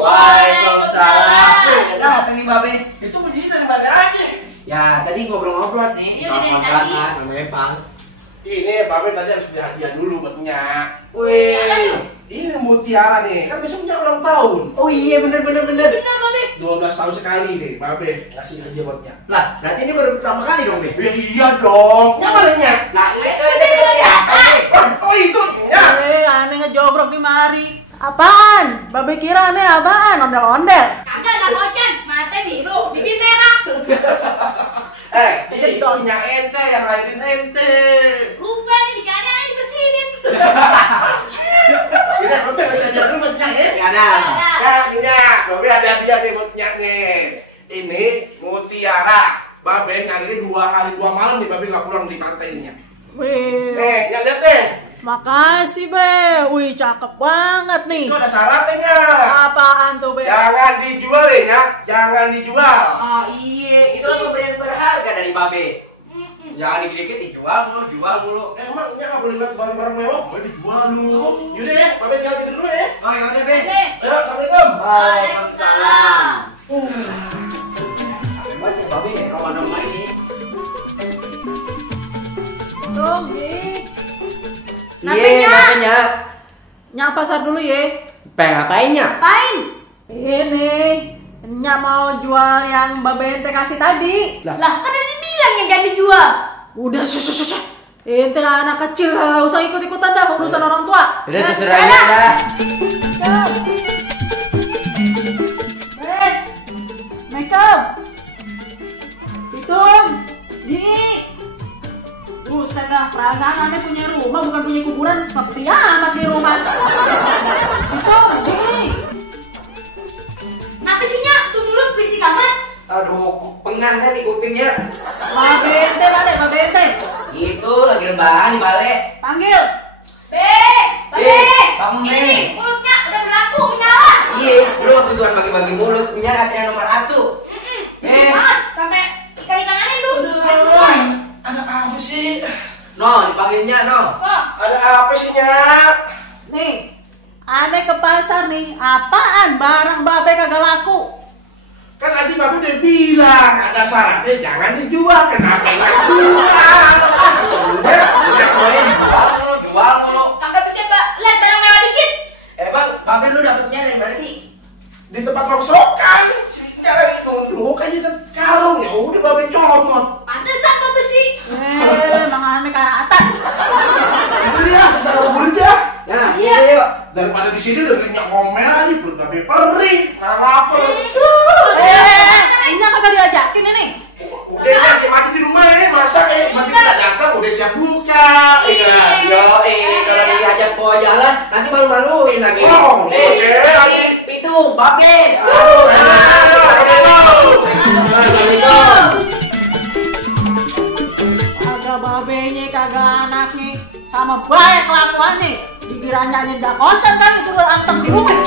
Waalaikumsalam. Kenapa nih Babe? Itu begini dari mana aja? Ya tadi ngobrol-ngobrol sih. Iya, dari tadi. Namanya Bang. Ini Babe tadi harus beli hadiah dulu buat Nyak. Wih. Ini Mutiara nih, kan besok Nyak ulang tahun. Oh iya bener. Bener Babe. 12 tahun sekali nih Babe ngasih hadiah buat Nyak. Lah berarti ini baru pertama kali dong Be? Iya dong. Nyak mana Nyak? Nah Itu ya. Oh itu Nyak. Aneh ngejogrok di mari. Apaan? Babe kira aneh apaan? Ondel-ondel. Kagak ada kocan, mata biru, bibir merah. Ini itu Nyak ente yang lahirin ente. Lupa nih dikada aja dibersihin. Udah, Babe ngasih hadiah dulu buat Nyak ya. Gak ada. Nah, nih Nyak, Babe ada hadiah nih buat Nyak nih. Ini Mutiara. Babe nyari 2 hari 2 malam nih Babe nggak pulang di pantai ini Nyak. Wih, Nyak lihat deh. makasih Be. Wih, cakep banget nih. Itu ada syaratnya Nyak. Apaan tuh Be? Jangan dijual ya Nyak, jangan dijual. Oh iya, itu kan pemberian berharga dari Babe. Jangan dikit-dikit dijual mulu. Emang Nyak nggak boleh lihat barang-barang mewah, boleh dijual dulu. Yaudah ya, Babe tinggal tidur dulu ya. Oh yaudah Be. Ayo, assalamualaikum. Waalaikumsalam. Buat ya Babe, rumah ini. Dong, Dik. Ngapain, Nyak? makanya. Nyak pasar dulu ya. Pengen ngapainnya? Ngapain? Ini Nyak mau jual yang Babe ente kasih tadi. Lah kan udah dibilang yang gak dijual. Udah, shh. Ente anak kecil, gak usah ikut-ikutan dah urusan orang tua. Udah terserah aja dah. Michael, Pitung, Dini. Buset dah, perasaan aneh punya rumah bukan punya kuburan, sepi amat di rumah. Pitung, Dini. Kenapa sih Nyak? Tuh mulut berisik amat. Aduh, pengang dah nih kupingnya. Babe ente. Itu lagi rebahan di balik. Panggil. Babe. Bangun, Be. Ini mulutnya udah berlaku menyala. Iya, lu waktu itu kan bagi-bagi mulut, punya hadiah nomor 1. Berisik banget sampai ikan-ikanannya tuh. Ada apa sih? No, dipanggilnya no. Kok? Ada apa sih Nyak? Nih, aneh ke pasar nih. Apaan barang Babe kagak laku? Kan tadi Babe udah bilang ada syaratnya jangan dijual. Kenapa nggak jual? Udah semuanya jual mulu. Kagak bisa lihat barang mewah dikit. Emang Babe lu dapetnya dari mana sih? Di tempat rongsokan. Nyak lagi nunduk aja ke karung ya udah Babe comot. Pantesan mau besi. Emang aneh karatan. Udah ya, kita kabur aja. Nah, Iya. yuk. Daripada di sini udah Nyak ngomel aja perut Babe perih. Nah lapar. Nyak kagak diajakin ini. Udah Nyak masih di rumah ya, masak ya. Nanti kita datang udah siap buka. Yo, kalau diajak bawa jalan, nanti malu-maluin lagi. Oh, lagi. Itu Babe. Kagak babenya, kagak anaknya, sama baik kelakuannya. Dikira nyanyi dak koncat kali suruh antem di rumah.